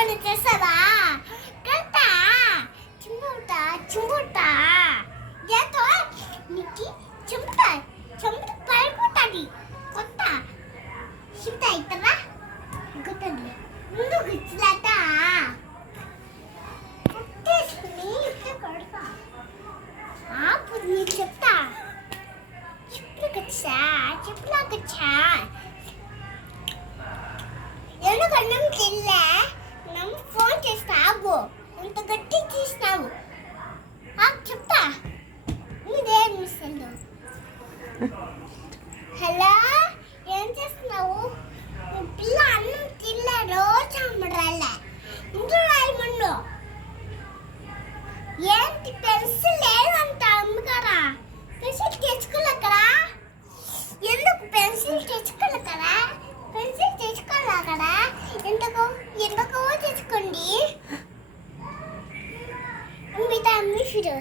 పని చేస్తావా కట్టా చింపుతా చింపుతా ఏతో నీకు చింపుతా చింపుతా పడిపోతుంది కొత్త చింపుతా అవుతావా గుర్తుంది ముందు గుర్తులాట కొట్టేసుకుని ఇట్లా కొడతా ఆపు నీకు చెప్తా చెప్పులకొచ్చా చెప్పులకొచ్చా ఎందుకన్నం తిల్లా నన్ను ఫోన్ చేస్తావు అంత గట్టి తీసినావు చెప్తా నీదేం మిస్సెండు హలో ఏం చేస్తున్నావు పిల్ల అన్నం తిల్లా రోజు అమ్మడాలే ఇంట్లో రాయమండు ఏంటి పెన్సిల్ లేదంట అమ్మగారా పెన్సిల్ తెచ్చుకోలేకరా ఎందుకు పెన్సిల్ తెచ్చుకోలేకరా పెన్సిల్ తెచ్చుకోలే కదా ఎందుకు ఎందుకో తెచ్చుకోండి మిగతా అమ్మి ఫిరు